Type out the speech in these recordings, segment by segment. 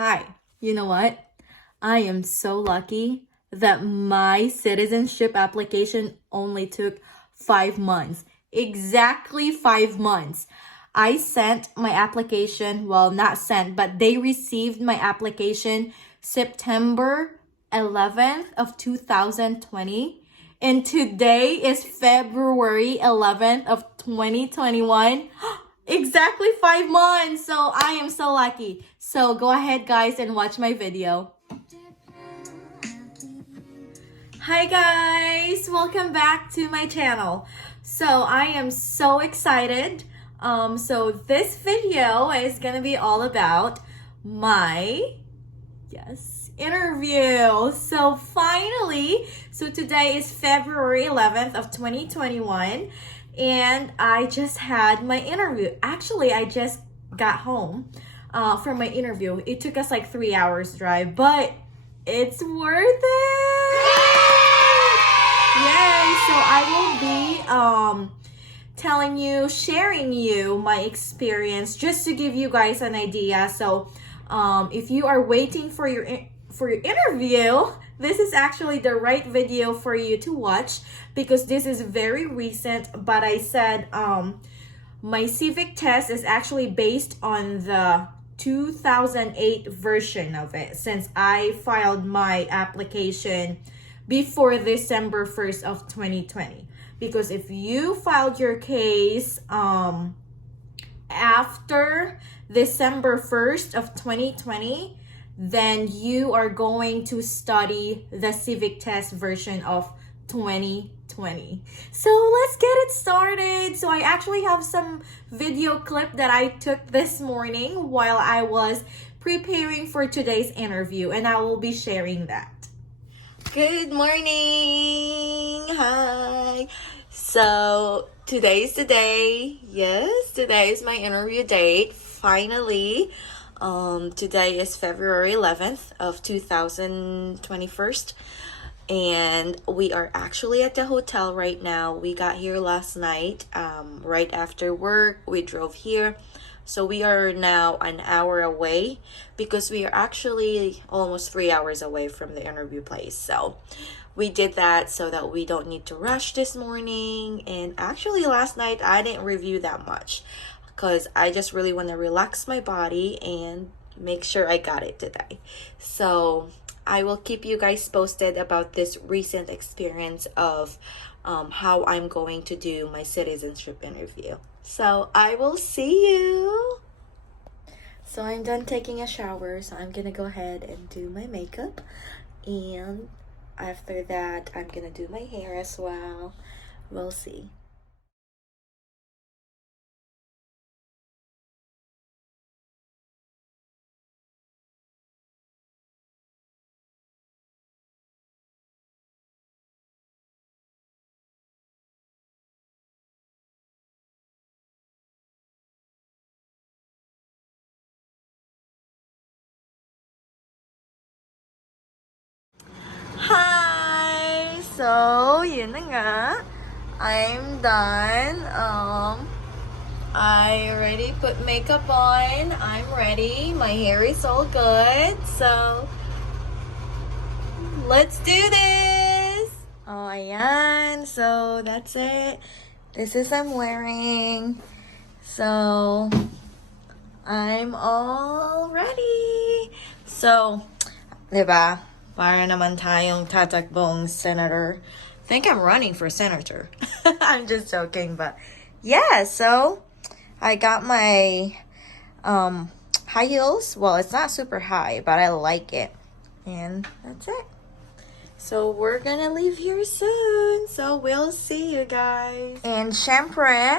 Hi, you know what? I am so lucky that my citizenship application only took 5 months. Exactly 5 months. I sent my application, well, not sent, but they received my application September 11th of 2020. And today is February 11th of 2021. Exactly 5 months. So I am so lucky. So go ahead, guys, and watch my video. Hi guys, welcome back to my channel. So I am so excited. So this video is gonna be all about my interview. So finally, today is February 11th of 2021. And I just had my interview. Actually, I just got home from my interview. It took us like 3 hours drive, but it's worth it. Yay! So I will be sharing you my experience just to give you guys an idea. So if you are waiting for your interview, this is actually the right video for you to watch because this is very recent. But I said my civic test is actually based on the 2008 version of it, since I filed my application before December 1st of 2020. Because if you filed your case after December 1st of 2020, then you are going to study the civic test version of 2020. So let's get it started. So I actually have some video clip that I took this morning while I was preparing for today's interview, and I will be sharing that. Good morning. Hi. So today's the day. Yes, today is my interview date. Finally. Today is February 11th of 2021, and we are actually at the hotel right now. We got here last night, right after work. We drove here. So we are now an hour away because we are actually almost 3 hours away from the interview place. So we did that so that we don't need to rush this morning. And actually last night I didn't review that much because I just really want to relax my body and make sure I got it today. So I will keep you guys posted about this recent experience of how I'm going to do my citizenship interview. So I will see you. So I'm done taking a shower, so I'm gonna go ahead and do my makeup. And after that, I'm gonna do my hair as well. We'll see. Hi! So, yun na nga. I'm done. I already put makeup on. I'm ready. My hair is all good. So, let's do this! Oh, ayan. So, that's it. This is I'm wearing. So, I'm all ready. So, diba? Para naman tayong tatakbong senator. I think I'm running for senator. I'm just joking, but yeah, so I got my high heels. Well, it's not super high, but I like it. And that's it. So we're gonna leave here soon. So we'll see you guys. And syempre,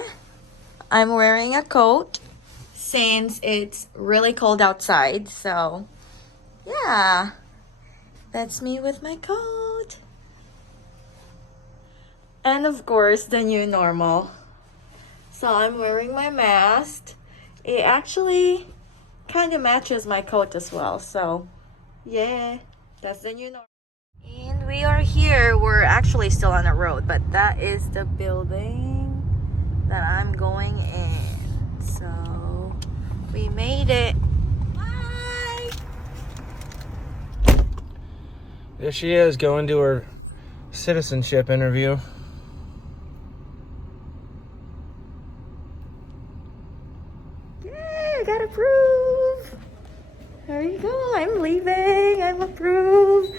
I'm wearing a coat since it's really cold outside. So yeah. That's me with my coat. And of course, the new normal. So I'm wearing my mask. It actually kind of matches my coat as well. So yeah, that's the new normal. And we are here. We're actually still on the road, but that is the building that I'm going in. So we made it. Bye! There she is, going to her citizenship interview. Yay, I got approved. There you go. I'm leaving. I'm approved.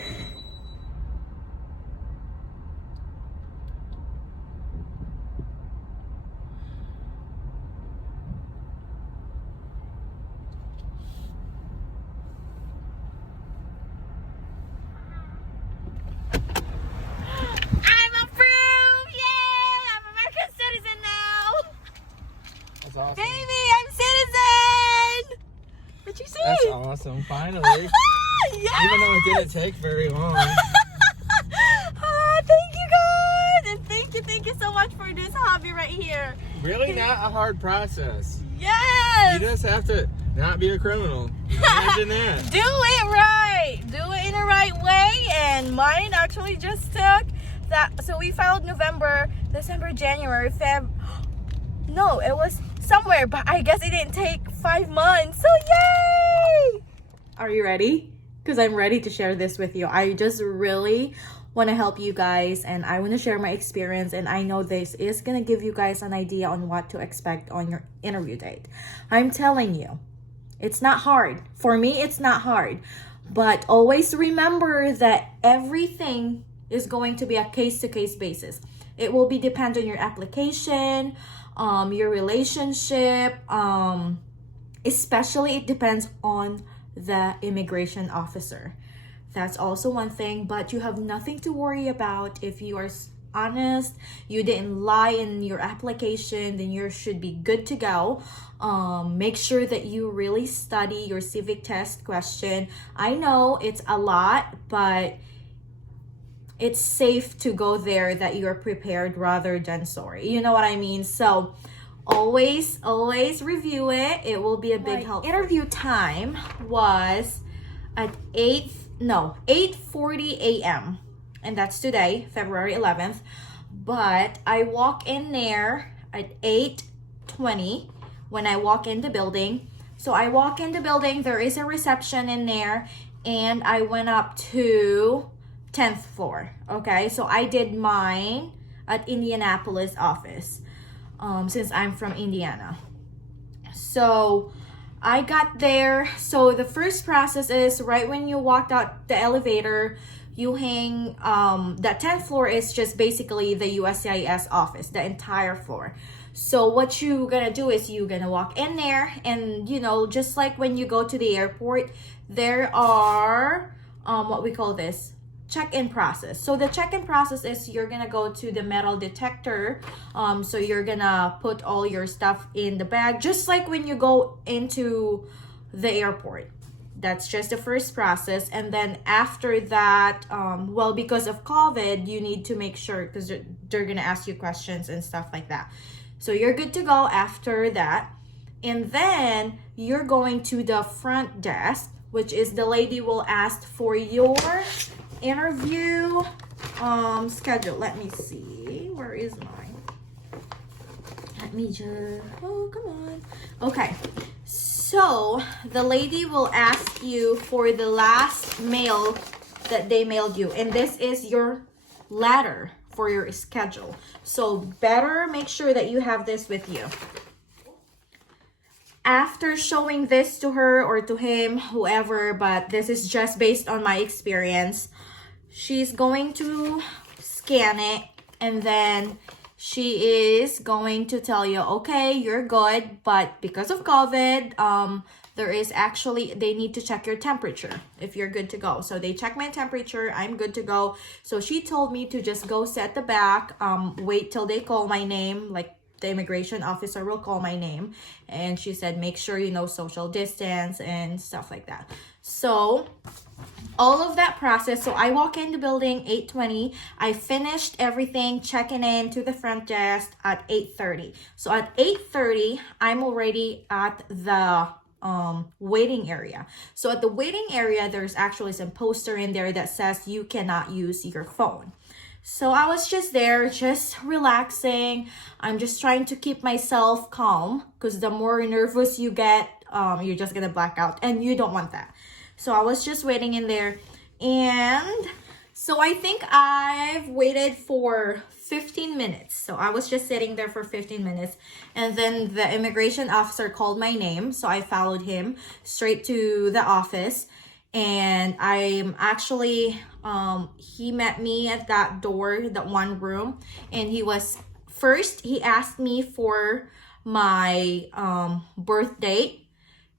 I'm approved. Yay! I'm American citizen now. That's awesome. Baby, I'm citizen. What you say? That's awesome, finally. Yeah. Even though it didn't take very long. Thank you guys, and thank you so much for this hobby right here. Really not a hard process. Yes. You just have to not be a criminal. Imagine that. Do it right. Do it in the right way. And mine actually just took that. So we filed November, December, January, Feb. No, it was somewhere, but I guess it didn't take 5 months. So yay! Are you ready? Because I'm ready to share this with you. I just really want to help you guys, and I want to share my experience, and I know this is going to give you guys an idea on what to expect on your interview date. I'm telling you, it's not hard. For me, it's not hard. But always remember that everything is going to be a case-to-case basis. It will be depend on your application, your relationship, especially it depends on the immigration officer. That's also one thing, but you have nothing to worry about. If you are honest, you didn't lie in your application, then you should be good to go. Make sure that you really study your civic test question. I know it's a lot, but it's safe to go there that you're prepared rather than sorry. You know what I mean? So always review it. It will be a big help. Interview time was at 8:40 a.m. and that's today, February 11th. But I walk in there at 8:20 when I walk in the building. So I walk in the building, there is a reception in there, and I went up to 10th floor. Okay, so I did mine at Indianapolis office, since I'm from Indiana. So I got there. So the first process is right when you walked out the elevator, you hang, the 10th floor is just basically the USCIS office, the entire floor. So what you're gonna do is you're gonna walk in there, and you know, just like when you go to the airport, there are, what we call this, check-in process. So the check-in process is you're gonna go to the metal detector. So you're gonna put all your stuff in the bag, just like when you go into the airport. That's just the first process. And then after that, well, because of COVID, you need to make sure, because they're gonna ask you questions and stuff like that. So you're good to go after that. And then you're going to the front desk, which is the lady will ask for your interview schedule. Let me see, where is mine? Let me just, oh, come on. Okay, so the lady will ask you for the last mail that they mailed you, and this is your letter for your schedule. So better make sure that you have this with you. After showing this to her or to him, whoever, but this is just based on my experience, she's going to scan it, and then she is going to tell you, okay, you're good, but because of COVID, there is actually, they need to check your temperature if you're good to go. So they check my temperature, I'm good to go. So she told me to just go sit at the back, wait till they call my name, like the immigration officer will call my name. And she said, make sure you know social distance and stuff like that. So all of that process. So I walk in the building 8:20. I finished everything, checking in to the front desk at 8:30. So at 8:30, I'm already at the waiting area. So at the waiting area, there's actually some poster in there that says you cannot use your phone. So I was just there, just relaxing. I'm just trying to keep myself calm, because the more nervous you get, you're just gonna black out, and you don't want that. So I was just waiting in there, and So I think I've waited for 15 minutes. So I was just sitting there for 15 minutes. And then the immigration officer called my name. So I followed him straight to the office. And I'm actually, he met me at that door, that one room. And he asked me for my birth date.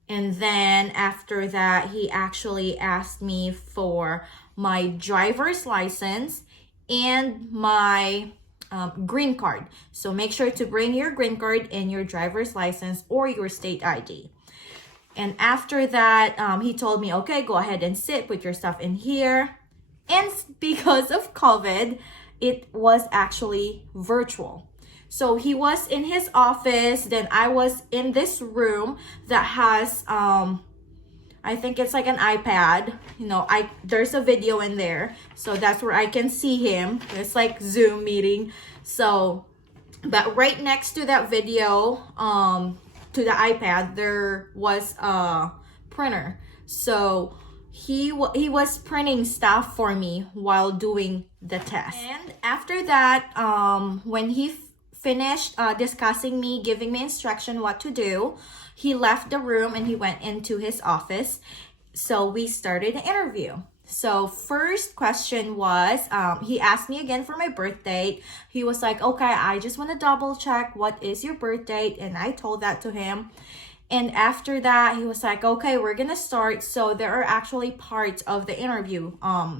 And then after that, he actually asked me for my driver's license and my green card. So make sure to bring your green card and your driver's license or your state ID. And after that, he told me, okay, go ahead and sit, put your stuff in here. And because of COVID, it was actually virtual. So he was in his office, then I was in this room that has, I think it's like an iPad. There's a video in there. So that's where I can see him. It's like Zoom meeting. So, but right next to that video, to the iPad, there was a printer. So he was printing stuff for me while doing the test. And after that, when he finished discussing me, giving me instruction what to do, he left the room and he went into his office. So we started the interview. So first question was, he asked me again for my birth date. He was like, okay, I just want to double check what is your birth date. And I told that to him. And after that, he was like, okay, we're going to start. So there are actually parts of the interview.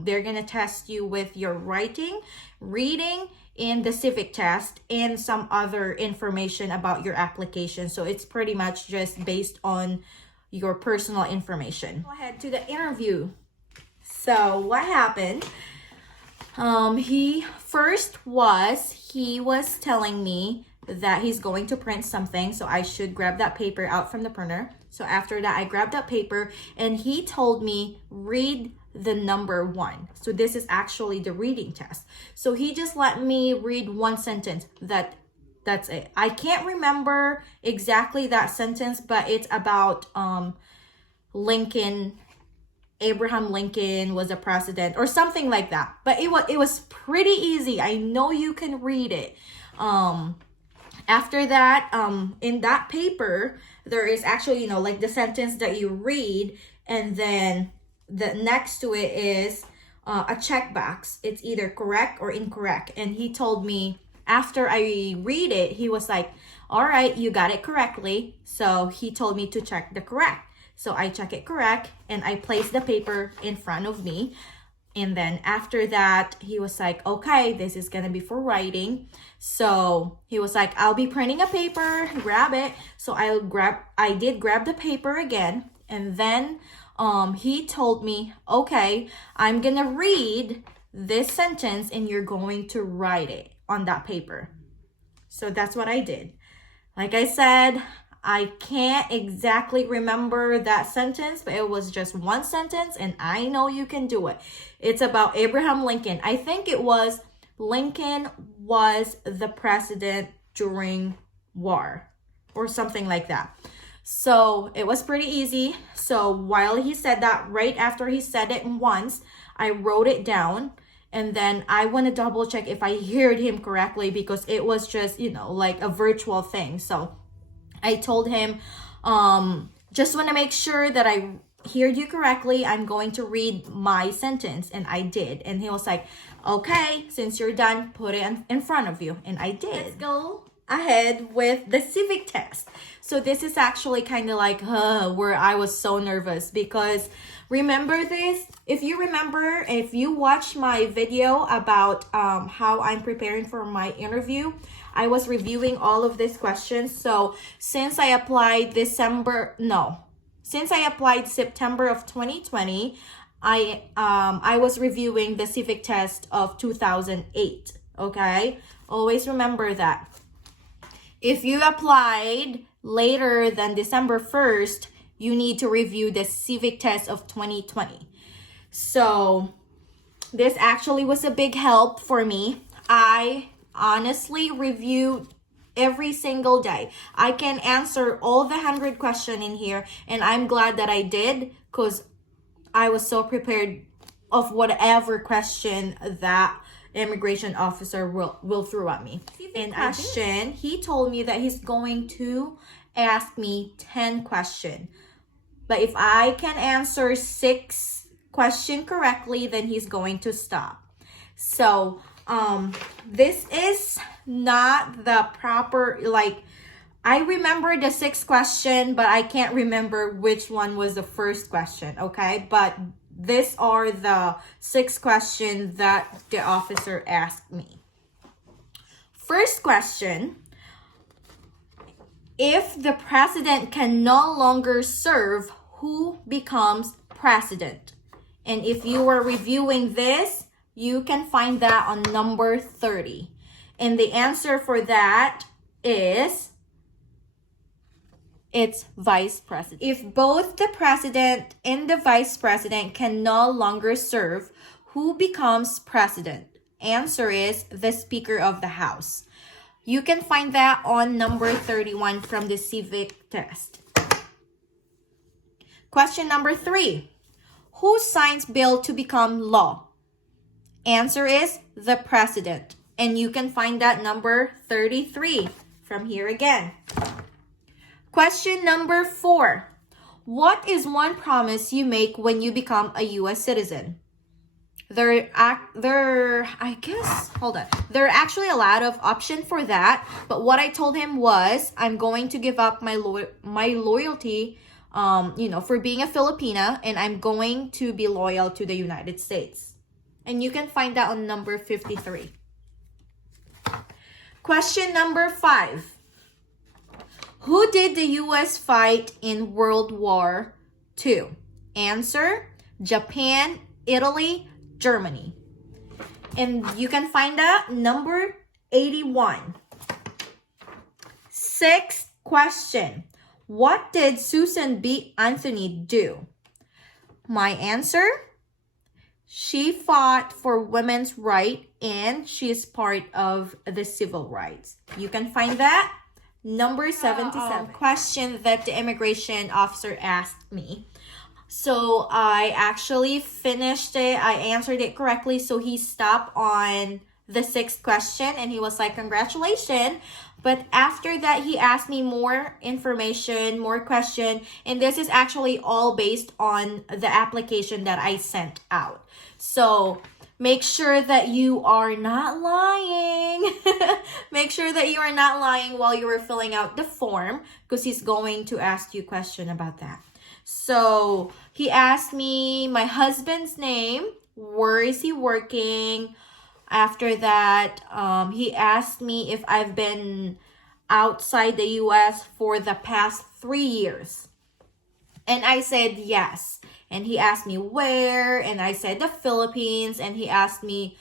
They're going to test you with your writing, reading, in the civic test, and some other information about your application. So it's pretty much just based on your personal information. Go ahead to the interview. So what happened? He was telling me that he's going to print something, so I should grab that paper out from the printer. So after that, I grabbed that paper and he told me, read the number 1. So this is actually the reading test. So he just let me read one sentence. That's it. I can't remember exactly that sentence, but it's about Abraham Lincoln was a president or something like that. But it was pretty easy. I know you can read it. After that, in that paper, there is actually, like the sentence that you read, and then the next to it is a checkbox. It's either correct or incorrect. And he told me after I read it, he was like, all right, you got it correctly. So he told me to check the correct. So I check it correct and I place the paper in front of me. And then after that, he was like, okay, this is going to be for writing. So he was like, I'll be printing a paper, grab it. So I did grab the paper again. And then he told me, okay, I'm going to read this sentence and you're going to write it on that paper. So that's what I did. Like I said, I can't exactly remember that sentence, but it was just one sentence and I know you can do it. It's about Abraham Lincoln. I think it was Lincoln was the president during war or something like that. So it was pretty easy. So while he said that, right after he said it once, I wrote it down. And then I want to double check if I heard him correctly because it was just, like a virtual thing. So I told him, just want to make sure that I heard you correctly. I'm going to read my sentence. And I did. And he was like, okay, since you're done, put it in front of you. And I did. Let's go ahead with the civic test. So this is actually kind of like where I was so nervous because remember this? If you watched my video about how I'm preparing for my interview, I was reviewing all of these questions. So since I applied September of 2020, I was reviewing the civic test of 2008. Okay, always remember that. If you applied later than December 1st, you need to review the civic test of 2020. So this actually was a big help for me. I honestly reviewed every single day. I can answer all the 100 questions in here, and I'm glad that I did because I was so prepared of whatever question that immigration officer will throw at me. In question, he told me that he's going to ask me 10 questions. But if I can answer 6 questions correctly, then he's going to stop. So, this is not the proper, like, I remember the 6th question, but I can't remember which one was the first question, okay? But these are the 6 questions that the officer asked me. First question, if the president can no longer serve, who becomes president? And if you were reviewing this, you can find that on number 30. And the answer for that is, it's vice president. If both the president and the vice president can no longer serve, who becomes president? Answer is the Speaker of the House. You can find that on number 31 from the civic test. Question number 3. Who signs bill to become law? Answer is the president. And you can find that number 33 from here again. Question number 4. What is one promise you make when you become a U.S. citizen? There are actually a lot of options for that. But what I told him was, I'm going to give up my loyalty, for being a Filipina, and I'm going to be loyal to the United States. And you can find that on number 53. Question number 5. Who did the U.S. fight in World War II? Answer, Japan, Italy, Germany. And you can find that number 81. 6th question. What did Susan B. Anthony do? My answer, she fought for women's rights and she is part of the civil rights. You can find that number 77. Question that the immigration officer asked me. So I actually finished it. I answered it correctly. So he stopped on the 6th question and he was like, congratulations. But after that, he asked me more information, more question. And this is actually all based on the application that I sent out. So make sure that you are not lying. Make sure that you are not lying while you were filling out the form, because he's going to ask you a question about that. So he asked me my husband's name, where is he working. After that, he asked me if I've been outside the U.S. for the past 3 years. And I said yes. And he asked me where, and I said the Philippines. And he asked me,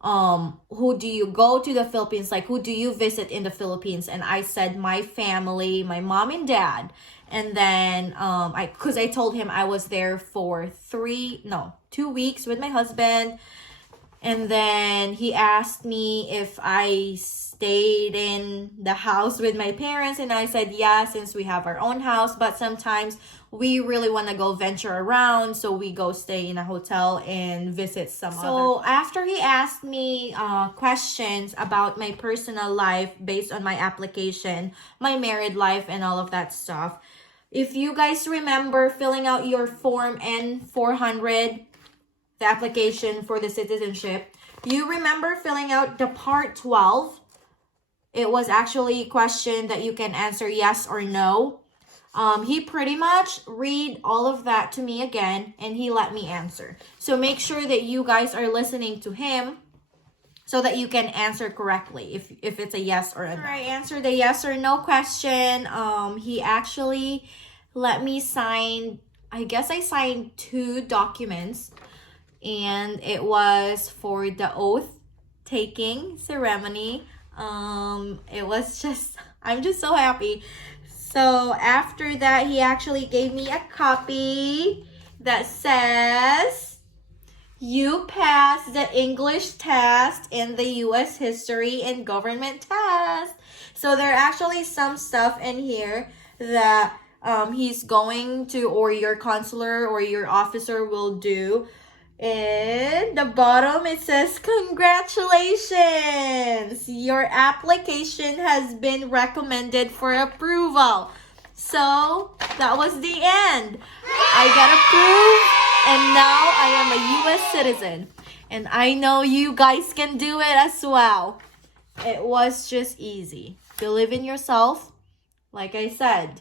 who do you go to the Philippines? Like, who do you visit in the Philippines? And I said my family, my mom and dad. And then, because I told him I was there for 2 weeks with my husband. And then he asked me if I stayed in the house with my parents. And I said, yeah, since we have our own house. But sometimes we really want to go venture around. So we go stay in a hotel and visit some other. So after he asked me questions about my personal life based on my application, my married life and all of that stuff. If you guys remember filling out your form N400, the application for the citizenship, you remember filling out the part 12. It was actually a question that you can answer yes or no. He pretty much read all of that to me again, and he let me answer. So make sure that you guys are listening to him so that you can answer correctly if it's a yes or a no. I answered the yes or no question. He actually let me sign, I guess I signed 2 documents. And it was for the oath taking ceremony. It was just, I'm just so happy. So after that, he actually gave me a copy that says, you passed the English test and the U.S. history and government test. So there are actually some stuff in here that he's going to, or your consular or your officer will do And the bottom it says, congratulations! Your application has been recommended for approval. So that was the end. I got approved and now I am a US citizen. And I know you guys can do it as well. It was just easy. Believe in yourself. Like I said,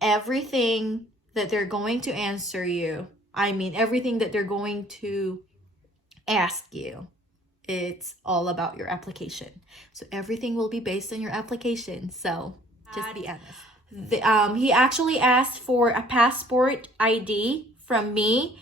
everything that they're going to answer you, everything that they're going to ask you, it's all about your application. So everything will be based on your application. So just be honest. He actually asked for a passport ID from me.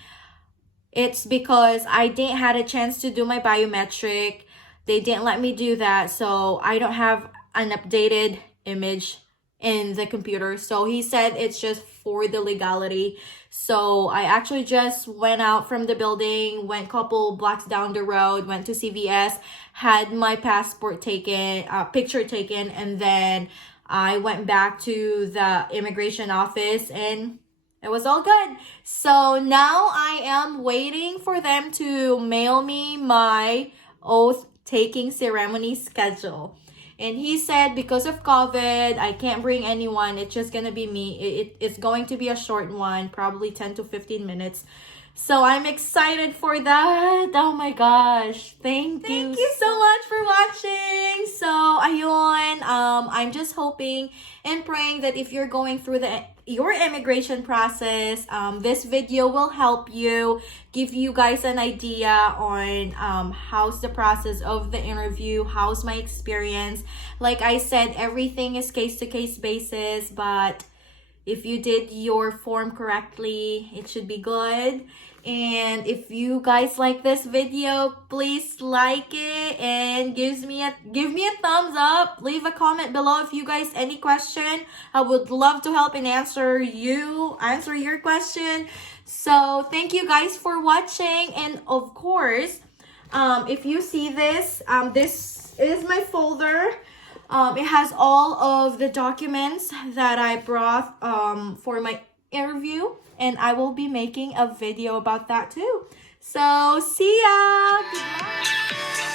It's because I didn't had a chance to do my biometric. They didn't let me do that, so I don't have an updated image in the computer. So he said it's just for the legality. So I actually just went out from the building, went a couple blocks down the road, went to CVS, had my passport taken, picture taken, and then I went back to the immigration office and it was all good. So now I am waiting for them to mail me my oath taking ceremony schedule. And he said because of COVID, I can't bring anyone. It's just going to be me. It's going to be a short one, probably 10 to 15 minutes. So I'm excited for that. Oh my gosh. Thank you so much for watching. So ayun, I'm just hoping and praying that if you're going through your immigration process, this video will help you, give you guys an idea on how's the process of the interview, how's my experience. Like I said, everything is case-to-case basis, but if you did your form correctly, it should be good. And if you guys like this video, please like it and give me a thumbs up. Leave a comment below if you guys any question. I would love to help and answer your question. So thank you guys for watching. And of course, if you see this, this is my folder. It has all of the documents that I brought for my interview, and I will be making a video about that too. So see ya! Goodbye.